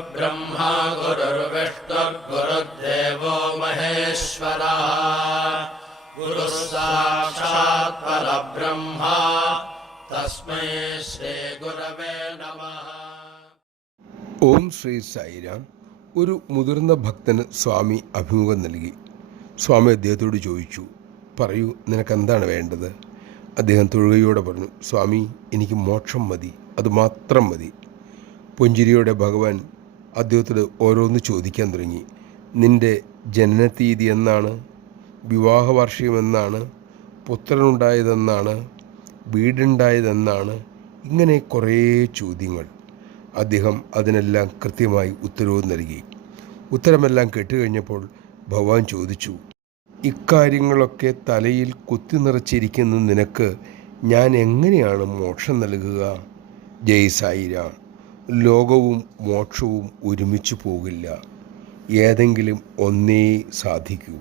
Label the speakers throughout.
Speaker 1: गुरुर्ब्रह्मा गुरुर्विष्णुर्गुरुर्देवो महेश्वरः। गुरुः परब्रह्मा। तस्मै श्रीगुरवे नमः।
Speaker 2: ഓം ശ്രീ സായിരാം ഒരു മുതിർന്ന ഭക്തന് സ്വാമി അഭിമുഖം നൽകി. സ്വാമി അദ്ദേഹത്തോട് ചോദിച്ചു പറയൂ നിനക്കെന്താണ് വേണ്ടത്? അദ്ദേഹം തൊഴുകയോടെ പറഞ്ഞു സ്വാമി എനിക്ക് മോക്ഷം മതി അത് മാത്രം മതി. പുഞ്ചിരിയോടെ ഭഗവാൻ അദ്ദേഹത്തോട് ഓരോന്ന് ചോദിക്കാൻ തുടങ്ങി. നിന്റെ ജനനതീയതി എന്നാണ് വിവാഹ വാർഷികം എന്നാണ് പുത്രനുണ്ടായതെന്നാണ് വീടുണ്ടായതെന്നാണ് ഇങ്ങനെ കുറേ ചോദ്യങ്ങൾ. അദ്ദേഹം അതിനെല്ലാം കൃത്യമായി ഉത്തരവ് നൽകി. ഉത്തരമെല്ലാം കേട്ടുകഴിഞ്ഞപ്പോൾ ഭഗവാൻ ചോദിച്ചു ഇക്കാര്യങ്ങളൊക്കെ തലയിൽ കുത്തി നിറച്ചിരിക്കുന്ന നിനക്ക് ഞാൻ എങ്ങനെയാണ് മോക്ഷം നൽകുക? ജയ് സായിരാം ലോകവും മോക്ഷവും ഒരുമിച്ച് പോകില്ല. ഏതെങ്കിലും ഒന്നേ സാധിക്കൂ.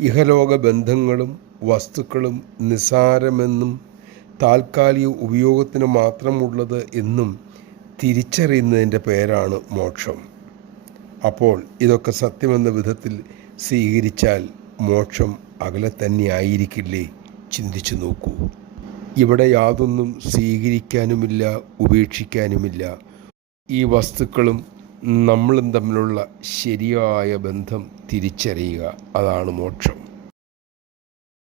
Speaker 2: ഇഹലോക ബന്ധങ്ങളും വസ്തുക്കളും നിസാരമെന്നും താൽക്കാലിക ഉപയോഗത്തിന് മാത്രമുള്ളത് എന്നും തിരിച്ചറിയുന്നതിന്റെ പേരാണ് മോക്ഷം. അപ്പോൾ ഇതൊക്കെ സത്യമെന്ന വിധത്തിൽ സ്വീകരിച്ചാൽ മോക്ഷം അകലെ തന്നെ ആയിരിക്കില്ലേ? ചിന്തിച്ചു നോക്കൂ. ഇവിടെ യാതൊന്നും സ്വീകരിക്കാനുമില്ല ഉപേക്ഷിക്കാനുമില്ല. ഈ വസ്തുക്കളും നമ്മളും തമ്മിലുള്ള ശരിയായ ബന്ധം തിരിച്ചറിയുക അതാണ് മോക്ഷം.